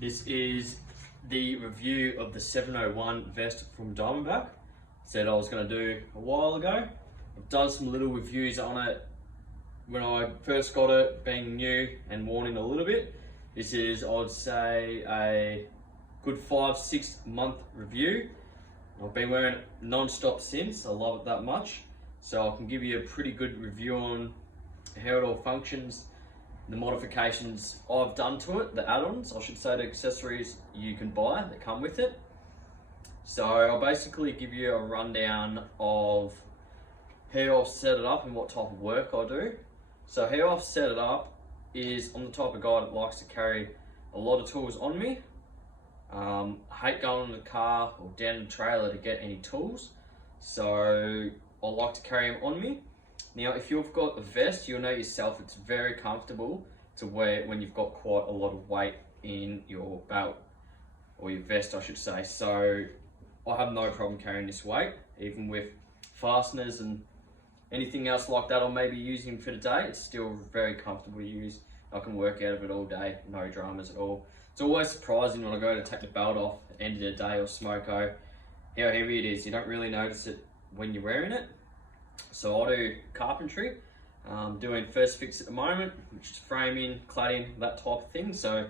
This is the review of the 701 vest from Diamondback. Said I was going to do a while ago. I've done some little reviews on it when I first got it, being new and worn in a little bit. This is, I'd say, a good 5-6 month review. I've been wearing it non-stop since. I love it that much. So I can give you a pretty good review on how it all functions, the modifications I've done to it, the add-ons, I should say, the accessories you can buy that come with it. So I'll basically give you a rundown of how I've set it up and what type of work I do. So how I've set it up is, I'm the type of guy that likes to carry a lot of tools on me. I hate going in the car or down in the trailer to get any tools, so I like to carry them on me. Now, if you've got a vest, you'll know yourself it's very comfortable to wear when you've got quite a lot of weight in your belt, or your vest, I should say. So I have no problem carrying this weight, even with fasteners and anything else like that I may be using for the day. It's still very comfortable to use. I can work out of it all day, no dramas at all. It's always surprising when I go to take the belt off at the end of the day or smoko, how heavy it is. You don't really notice it when you're wearing it. So I do carpentry, doing first fix at the moment, which is framing, cladding, that type of thing. So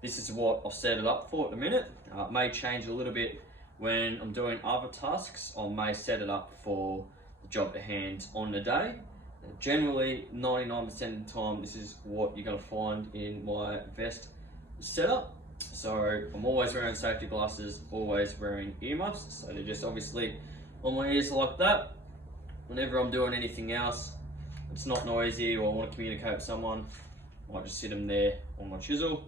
this is what I've set it up for at the minute. It may change a little bit when I'm doing other tasks. I may set it up for the job at hand on the day. Generally, 99% of the time, this is what you're going to find in my vest setup. So I'm always wearing safety glasses, always wearing earmuffs. So they're just obviously on my ears like that. Whenever I'm doing anything else, it's not noisy, or I want to communicate with someone, I might just sit them there on my chisel.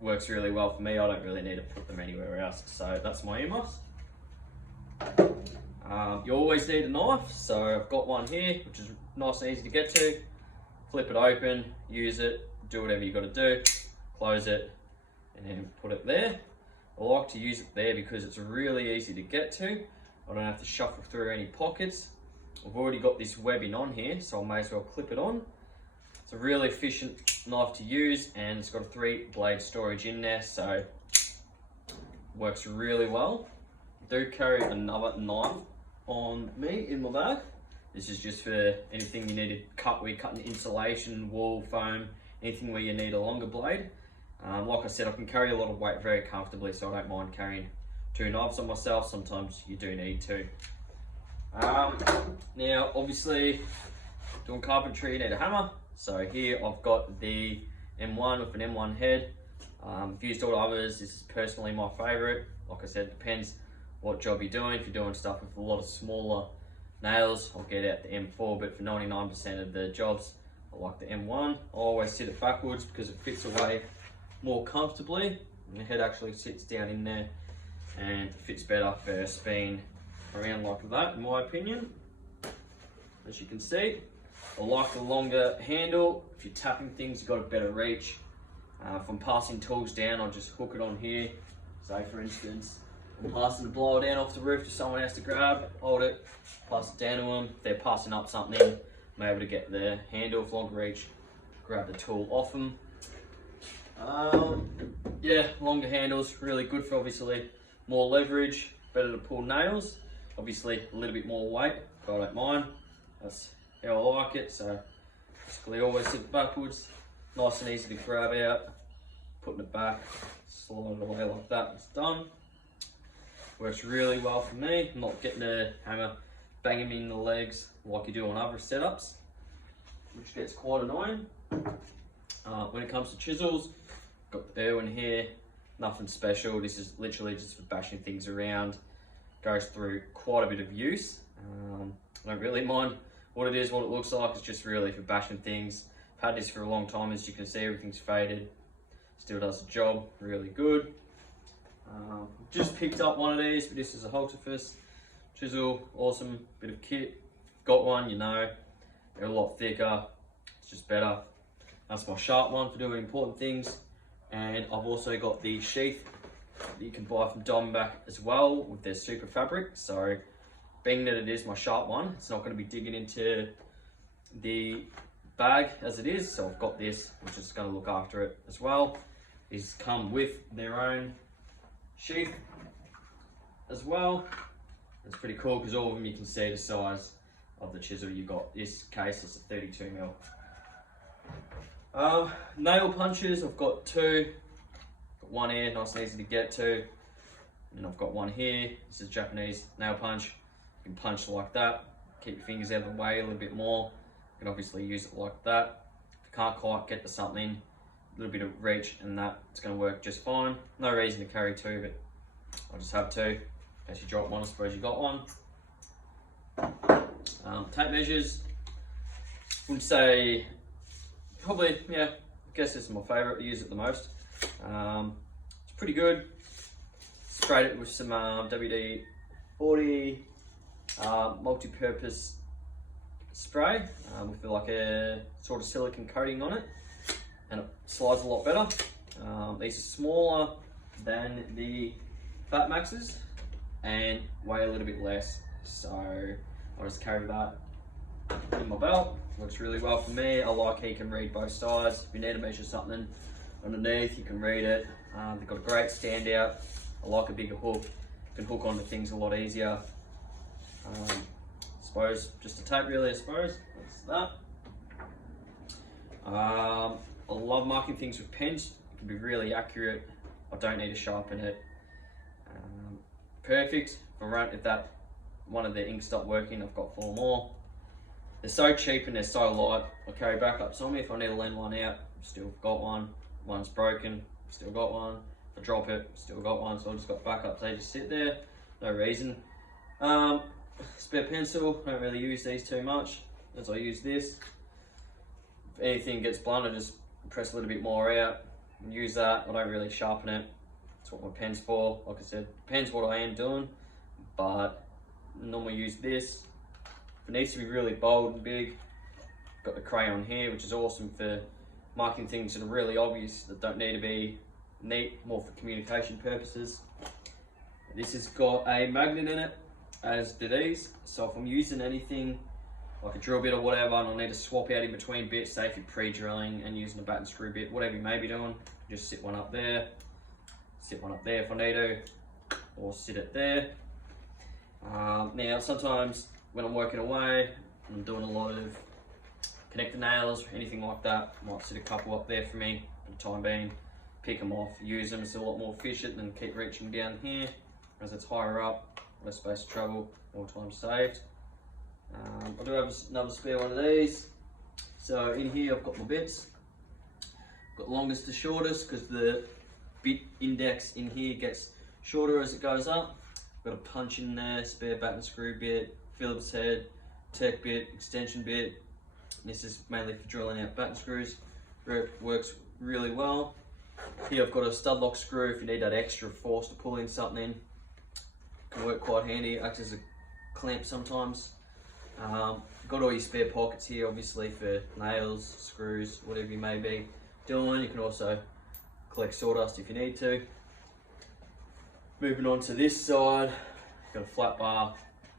Works really well for me. I don't really need to put them anywhere else. So that's my earmuffs. You always need a knife, so I've got one here, which is nice and easy to get to. Flip it open, use it, do whatever you got to do, close it, and then put it there. I like to use it there because it's really easy to get to. I don't have to shuffle through any pockets. I've already got this webbing on here, so I may as well clip it on. It's a really efficient knife to use, and it's got a 3-blade storage in there, so works really well. I do carry another knife on me in my bag. This is just for anything you need to cut, where you're cutting insulation, wall, foam, anything where you need a longer blade. Like I said, I can carry a lot of weight very comfortably, so I don't mind carrying 2 knives on myself. Sometimes you do need to. Now, obviously, doing carpentry, you need a hammer. So here I've got the M1 with an M1 head. I've used all the others. This is personally my favourite. Like I said, it depends what job you're doing. If you're doing stuff with a lot of smaller nails, I'll get out the M4, but for 99% of the jobs, I like the M1. I always sit it backwards because it fits away more comfortably. And the head actually sits down in there and it fits better for spinning around like that, in my opinion. As you can see, I like the longer handle. If you're tapping things, you've got a better reach. If I'm passing tools down, I'll just hook it on here. Say for instance, I'm passing the blower down off the roof to someone else to grab, hold it, pass it down to them. If they're passing up something, I'm able to get the handle with longer reach, grab the tool off them. Yeah, longer handles, really good for obviously more leverage, better to pull nails. Obviously a little bit more weight, but I don't mind. That's how I like it. So basically always sit backwards, nice and easy to grab out, putting it back, slide it away like that, it's done. Works really well for me. I'm not getting a hammer banging me in the legs like you do on other setups, which gets quite annoying. When it comes to chisels, got the Irwin here, nothing special. This is literally just for bashing things around. Goes through quite a bit of use. I don't really mind what it is, what it looks like. It's just really for bashing things. I've had this for a long time. As you can see, everything's faded. Still does the job really good. Just picked up one of these, but this is a Holtifus chisel. Awesome bit of kit. Got one, you know. They're a lot thicker. It's just better. That's my sharp one for doing important things. And I've also got the sheath that you can buy from Diamondback as well with their super fabric. So being that it is my sharp one, it's not going to be digging into the bag as it is. So I've got this, which is going to look after it as well. These come with their own sheath as well. It's pretty cool because all of them you can see the size of the chisel you got. This case is a 32mm. Nail punches, I've got two. Got one here, nice and easy to get to. And I've got one here. This is a Japanese nail punch. You can punch like that. Keep your fingers out of the way a little bit more. You can obviously use it like that. If you can't quite get to something, a little bit of reach and that, it's going to work just fine. No reason to carry two, but I just have two. In case you drop one, I suppose you got one. Tape measures, would say probably, yeah, I guess this is my favourite. I use it the most. It's pretty good. Sprayed it with some WD-40 multi-purpose spray with like a sort of silicone coating on it, and it slides a lot better. These are smaller than the Fat Maxes and weigh a little bit less, so I'll just carry that in my belt. Works really well for me. I like how you can read both sides. If you need to measure something underneath, you can read it. They've got a great standout. I like a bigger hook. You can hook onto things a lot easier. I suppose just a tape really, I suppose. That's that. I love marking things with pens. It can be really accurate. I don't need to sharpen it. Perfect. If that one of the inks stopped working, I've got 4 more. They're so cheap and they're so light. I carry backups on me. If I need to lend one out, I've still got one. One's broken, still got one. If I drop it, still got one. So I've just got backups. They just sit there, no reason. Spare pencil, don't really use these too much, as I use this. If anything gets blunt, I just press a little bit more out and use that. I don't really sharpen it. That's what my pen's for. Like I said, depends what I am doing, but I normally use this. If it needs to be really bold and big, got the Crayon here, which is awesome for marking things that are really obvious, that don't need to be neat, more for communication purposes. This has got a magnet in it, as do these. So if I'm using anything like a drill bit or whatever, and I need to swap out in between bits, say if you're pre-drilling and using a bat and screw bit, whatever you may be doing, just sit one up there if I need to, or sit it there. Now sometimes when I'm working away, I'm doing a lot of connector nails or anything like that, I might sit a couple up there for me for the time being, pick them off, use them. It's a lot more efficient than keep reaching down here, as it's higher up, less space to travel, more time saved. I do have another spare one of these. So in here I've got my bits. Got longest to shortest because the bit index in here gets shorter as it goes up. Got a punch in there, spare bat and screw bit, Phillips head, tech bit, extension bit. This is mainly for drilling out bat and screws. Works really well. Here I've got a stud lock screw if you need that extra force to pull in something. Can work quite handy, acts as a clamp sometimes. Got all your spare pockets here obviously for nails, screws, whatever you may be doing. You can also collect sawdust if you need to. Moving on to this side, got a flat bar.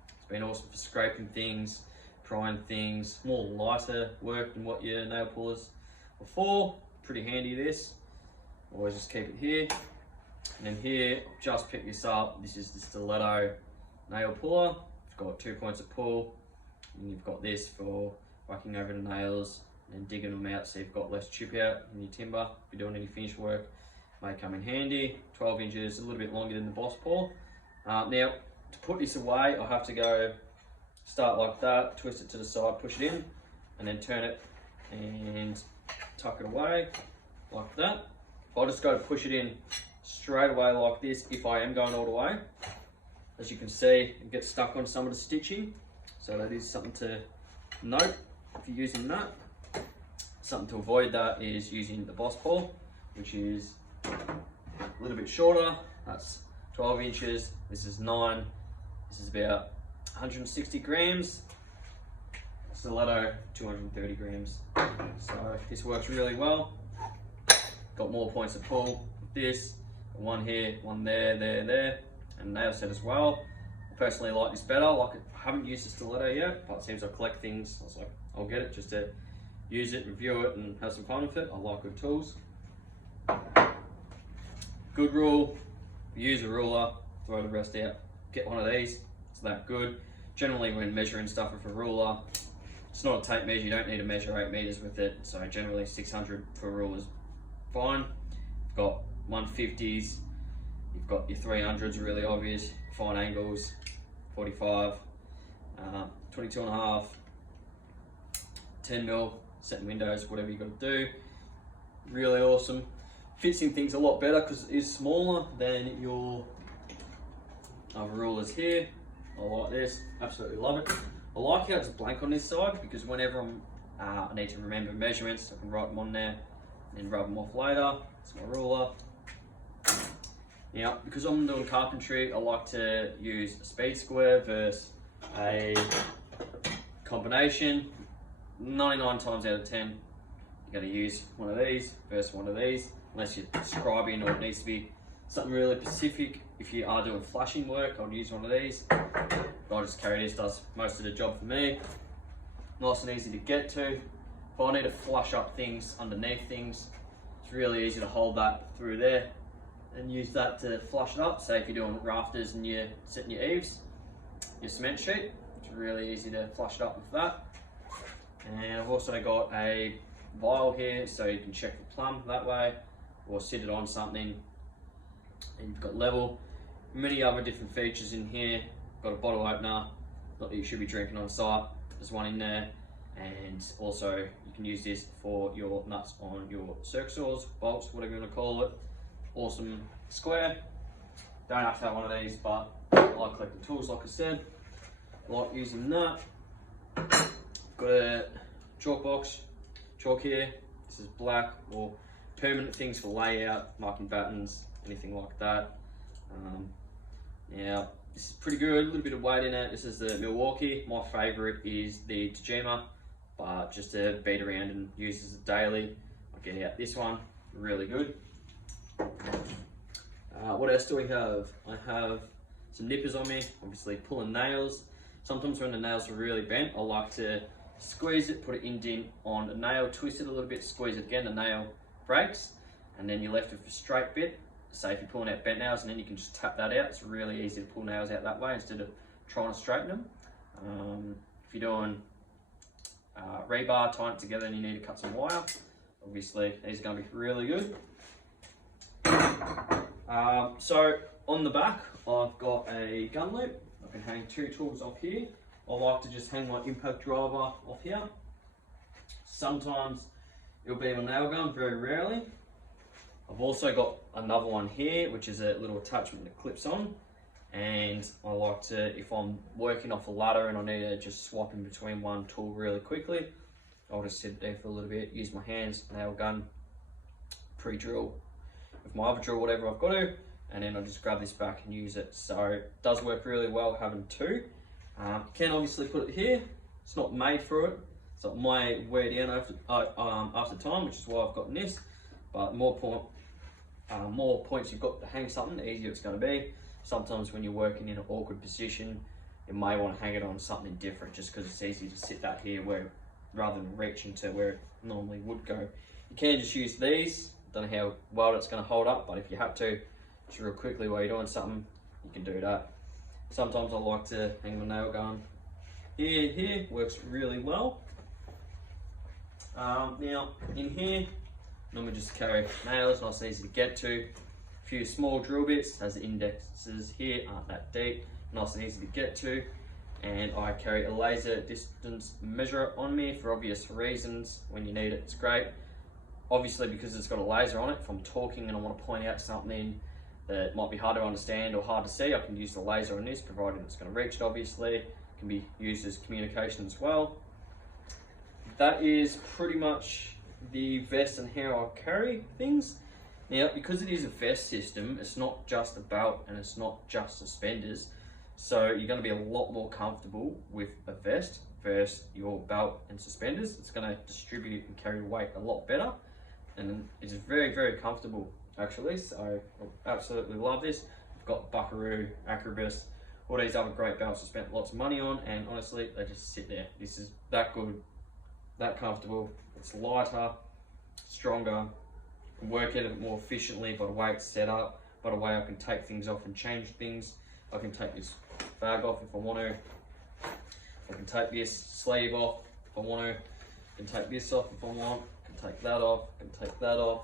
It's been awesome for scraping things, prying things, more lighter work than what your nail pullers were for. Pretty handy this. Always just keep it here. And then here, I've just picked this up. This is the Stiletto nail puller. It's got 2 points of pull. And you've got this for whacking over the nails and digging them out so you've got less chip out in your timber. If you're doing any finish work, may come in handy. 12 inches, a little bit longer than the boss paw. Now, to put this away, I have to go start like that, twist it to the side, push it in, and then turn it and tuck it away like that. If I just go to push it in straight away like this, if I am going all the way, as you can see, it gets stuck on some of the stitching. So that is something to note if you're using that. Something to avoid that is using the boss paw, which is a little bit shorter. That's 12 inches, this is 9. This is about 160 grams. Stiletto, 230 grams. So this works really well. Got more points of pull with this. One here, one there, there, and nail set as well. I personally like this better. I haven't used the Stiletto yet, but it seems I collect things. I was like, I'll get it just to use it, review it, and have some fun with it. I like good tools. Good rule, use a ruler, throw the rest out. Get one of these, it's that good. Generally when measuring stuff with a ruler, it's not a tape measure, you don't need to measure 8 meters with it, so generally 600 for a ruler is fine. You've got 150s, you've got your 300s, really obvious, fine angles, 45, 22 and a half, 10 mil, setting windows, whatever you got to do. Really awesome. Fits in things a lot better because it is smaller than your other rulers here. I like this, absolutely love it. I like how it's blank on this side because whenever I need to remember measurements, I can write them on there and rub them off later. It's my ruler. Now, because I'm doing carpentry, I like to use a speed square versus a combination. 99 times out of 10, you're going to use one of these versus one of these, unless you're scribing or it needs to be something really specific. If you are doing flashing work, I'll use one of these. But I just carry this, does most of the job for me. Nice and easy to get to. If I need to flush up things underneath things, it's really easy to hold that through there and use that to flush it up. Say if you're doing rafters and you're setting your eaves, your cement sheet, it's really easy to flush it up with that. And I've also got a vial here so you can check the plumb that way or sit it on something. And you've got level. Many other different features in here. Got a bottle opener, not that you should be drinking on site. There's one in there. And also you can use this for your nuts on your circ saws, bolts, whatever you want to call it. Awesome square. Don't have to have one of these, but I like collecting tools like I said. I like using that. Got a chalk box, chalk here. This is black or permanent things for layout, marking buttons, anything like that. Now, this is pretty good, a little bit of weight in it. This is the Milwaukee. My favorite is the Tajima, but just to beat around and use this daily, I get out this one, really good. What else do we have? I have some nippers on me, obviously pulling nails. Sometimes when the nails are really bent, I like to squeeze it, put it indent on a nail, twist it a little bit, squeeze it again, the nail breaks, and then you're left with a straight bit. Say if you're pulling out bent nails, and then you can just tap that out. It's really easy to pull nails out that way instead of trying to straighten them. If you're doing rebar, tying it together and you need to cut some wire, obviously these are going to be really good. So on the back, I've got a gun loop. I can hang 2 tools off here. I like to just hang my impact driver off here. Sometimes it'll be my nail gun, very rarely. I've also got another one here, which is a little attachment that clips on. And I like to, if I'm working off a ladder and I need to just swap in between one tool really quickly, I'll just sit there for a little bit, use my hands, nail gun, pre-drill with my other drill, whatever I've got to, and then I'll just grab this back and use it. So it does work really well having 2. Can obviously put it here. It's not made for it. So it may wear down after time, which is why I've gotten this. But more points you've got to hang something, the easier it's going to be. Sometimes when you're working in an awkward position, you may want to hang it on something different just because it's easy to sit that here where rather than reaching to where it normally would go. You can just use these. Don't know how well it's going to hold up, but if you have to, just real quickly while you're doing something, you can do that. Sometimes I like to hang my nail gun here, works really well. Now in here, normally just carry nails, nice and easy to get to. A few small drill bits, as the indexes here aren't that deep, nice and easy to get to. And I carry a laser distance measurer on me for obvious reasons. When you need it, it's great. Obviously because it's got a laser on it, if I'm talking and I want to point out something that might be hard to understand or hard to see, I can use the laser on this, provided it's going to reach it obviously. It can be used as communication as well. That is pretty much the vest and how I carry things. Now, because it is a vest system, it's not just a belt and it's not just suspenders. So you're going to be a lot more comfortable with a vest versus your belt and suspenders. It's going to distribute and carry weight a lot better. And it's very, very comfortable actually. So I absolutely love this. I've got Buckaroo, Acrobus, all these other great belts I spent lots of money on, and honestly, they just sit there. This is that good, that comfortable. It's lighter, stronger, can work at it more efficiently by the way it's set up. By the way, I can take things off and change things. I can take this bag off if I want to. I can take this sleeve off if I want to. I can take this off if I want. I can take that off. I can take that off.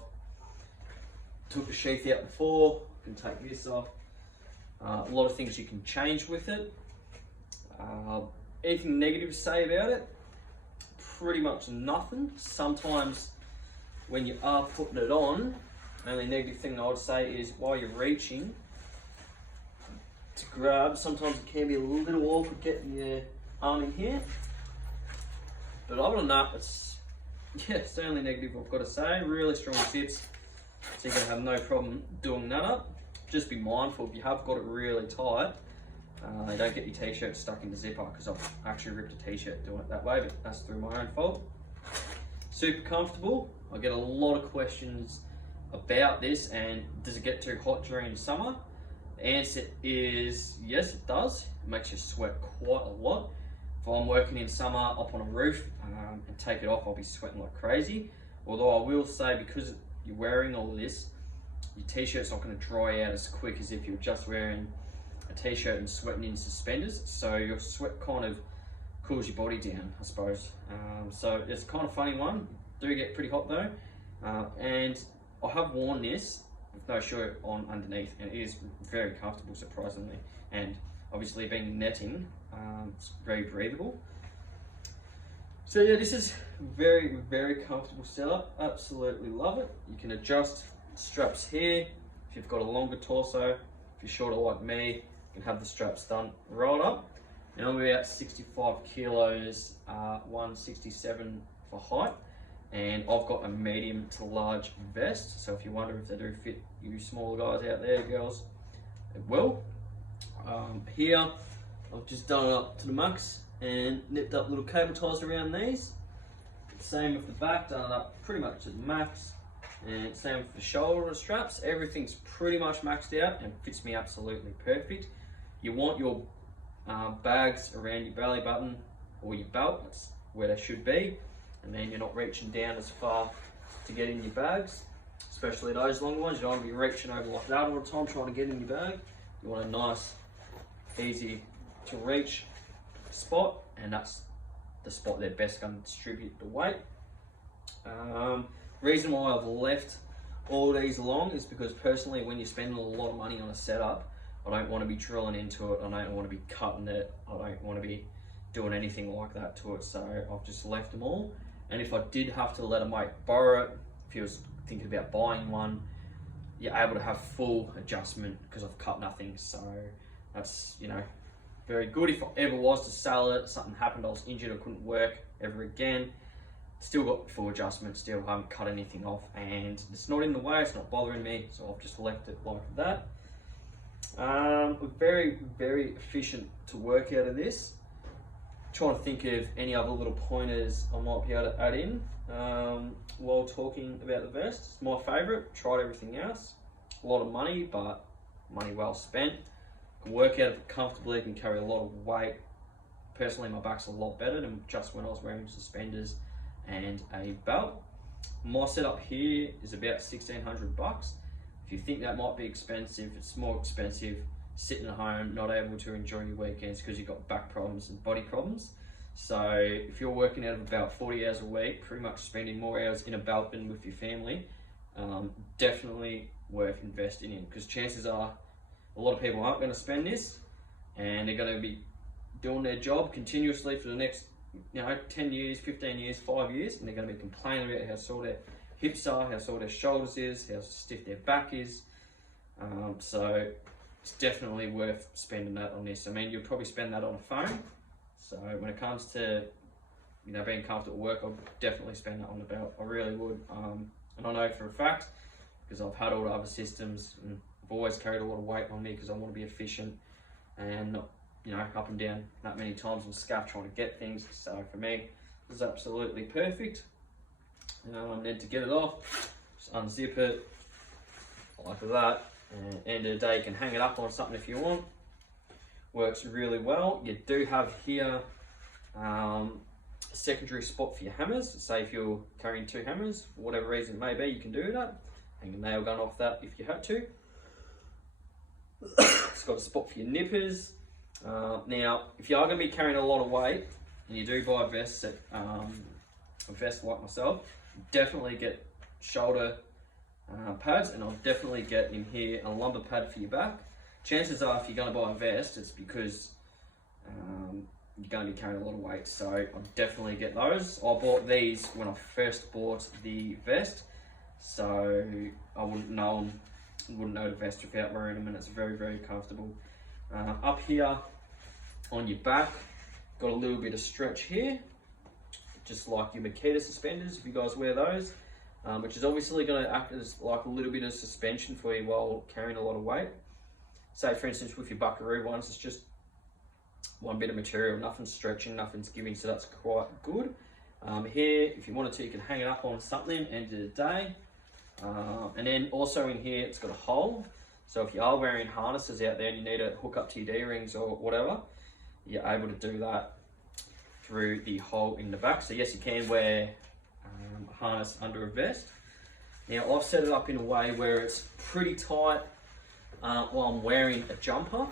Took the sheath out before. I can take this off. A lot of things you can change with it. Anything negative to say about it? Pretty much nothing. Sometimes when you are putting it on, the only negative thing I would say is while you're reaching to grab, sometimes it can be a little awkward getting your arm in here. But other than that, it's the only negative I've got to say. Really strong zips, so you're going to have no problem doing that up. Just be mindful if you have got it really tight, you don't get your t-shirt stuck in the zipper, because I've actually ripped a t-shirt doing it that way, but that's through my own fault. Super comfortable. I get a lot of questions about this, and does it get too hot during the summer? The answer is yes, it does. It makes you sweat quite a lot. If I'm working in summer up on a roof and take it off, I'll be sweating like crazy. Although I will say, because you're wearing all this, your t-shirt's not going to dry out as quick as if you're just wearing a t-shirt and sweating in suspenders. So your sweat kind of cools your body down, I suppose. So it's kind of funny one. Do get pretty hot though. And I have worn this with no shirt on underneath, and it is very comfortable, surprisingly. And obviously being netting, it's very breathable. So yeah, this is very, very comfortable setup. Absolutely love it. You can adjust straps here. If you've got a longer torso, if you're shorter like me, you can have the straps done right up. Now I'm about 65 kilos, 167 for height, and I've got a medium to large vest. So if you wonder if they do fit you smaller guys out there, girls, it will. Here, I've just done it up to the max and nipped up little cable ties around these. Same with the back, done it up pretty much to the max. And same with the shoulder straps. Everything's pretty much maxed out and fits me absolutely perfect. You want your bags around your belly button or your belt. That's where they should be. And then you're not reaching down as far to get in your bags, especially those long ones. You don't want to be reaching over like that all the time trying to get in your bag. You want a nice, easy to reach spot, and that's the spot they're best going to distribute the weight. Reason why I've left all these long is because personally, when you're spending a lot of money on a setup, I don't want to be drilling into it. I don't want to be cutting it. I don't want to be doing anything like that to it. So I've just left them all. And if I did have to let a mate borrow it, if he was thinking about buying one, you're able to have full adjustment because I've cut nothing. So that's, you know, very good. If I ever was to sell it, something happened, I was injured, I couldn't work ever again, still got full adjustment, still haven't cut anything off, and it's not in the way, it's not bothering me, so I've just left it like that. Very, very efficient to work out of this. Trying to think of any other little pointers I might be able to add in while talking about the vest. It's my favourite, tried everything else. A lot of money, but money well spent. Can work out of it comfortably, can carry a lot of weight. Personally, my back's a lot better than just when I was wearing suspenders and a belt. My setup here is about $1,600. If you think that might be expensive, it's more expensive sitting at home, not able to enjoy your weekends because you've got back problems and body problems. So if you're working out of about 40 hours a week, pretty much spending more hours in a belt than with your family, definitely worth investing in, because chances are a lot of people aren't going to spend this, and they're going to be doing their job continuously for the next 10 years, 15 years, 5 years, and they're going to be complaining about how sore their hips are, how sore their shoulders is, how stiff their back is. So it's definitely worth spending that on this. I mean, you'll probably spend that on a phone. So when it comes to being comfortable at work, I'll definitely spend that on the belt. I really would. And I know for a fact, because I've had all the other systems, and I've always carried a lot of weight on me because I want to be efficient and not, up and down that many times on scuff trying to get things. So for me, this is absolutely perfect. Then to get it off, just unzip it like that. And at the end of the day, you can hang it up on something if you want. Works really well. You do have here a secondary spot for your hammers. Say if you're carrying 2 hammers, for whatever reason it may be, you can do that. Hang a nail gun off that if you had to. It's got a spot for your nippers. Now, if you are going to be carrying a lot of weight and you do buy a vest like myself, definitely get shoulder pads, and I'll definitely get in here a lumbar pad for your back. Chances are, if you're going to buy a vest, it's because you're going to be carrying a lot of weight, so I'll definitely get those. I bought these when I first bought the vest, so I wouldn't know the vest without wearing them, and it's very, very comfortable. Up here on your back, got a little bit of stretch here, just like your Makita suspenders, if you guys wear those, which is obviously going to act as like a little bit of suspension for you while carrying a lot of weight. Say for instance with your Buckaroo ones, it's just one bit of material, nothing's stretching, nothing's giving, so that's quite good. Here, if you wanted to, you can hang it up on something end of the day. And then also in here, it's got a hole. So if you are wearing harnesses out there and you need to hook up to your D-rings or whatever, you're able to do that through the hole in the back. So yes, you can wear a harness under a vest. Now I've set it up in a way where it's pretty tight while I'm wearing a jumper.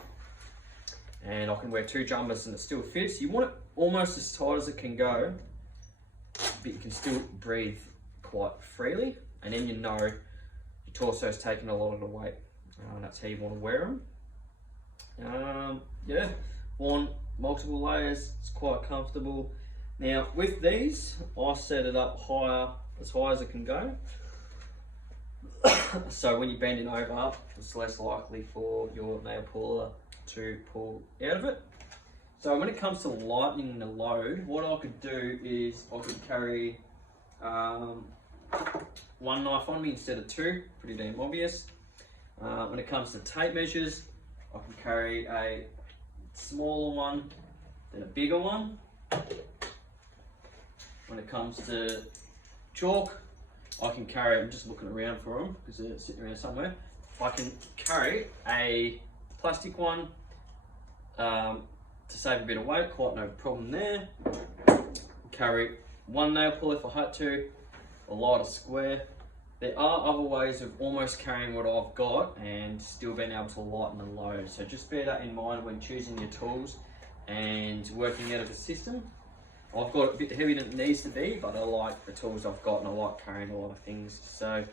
And I can wear two jumpers and it still fits. You want it almost as tight as it can go, but you can still breathe quite freely. And then you know your torso is taking a lot of the weight. That's how you want to wear them. Yeah, worn multiple layers, it's quite comfortable. Now with these, I set it up as high as it can go. So when you're bending over, it's less likely for your nail puller to pull out of it. So when it comes to lightening the load, what I could do is I could carry one knife on me instead of two, pretty damn obvious. When it comes to tape measures, I can carry a smaller one than a bigger one. When it comes to chalk, I can carry, I'm just looking around for them because they're sitting around somewhere. I can carry a plastic one to save a bit of weight, quite no problem there. Carry one nail puller if I had to, a lighter square. There are other ways of almost carrying what I've got and still being able to lighten the load. So just bear that in mind when choosing your tools and working out of a system. I've got it a bit heavier than it needs to be, but I like the tools I've got and I like carrying a lot of things. So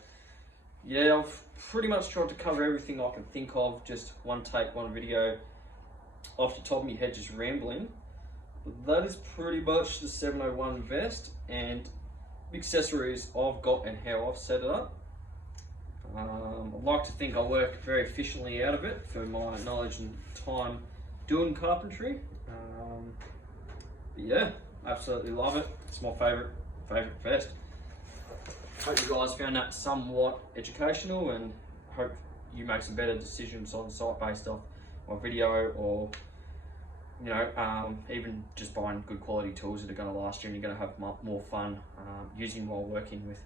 yeah, I've pretty much tried to cover everything I can think of, just one take, one video, off the top of my head, just rambling. But that is pretty much the 701 vest and accessories I've got and how I've set it up. I'd like to think I work very efficiently out of it for my knowledge and time doing carpentry. But yeah, absolutely love it. It's my favourite vest. Hope you guys found that somewhat educational and hope you make some better decisions on site based off my video, or you know, even just buying good quality tools that are going to last you and you're going to have more fun using while working with.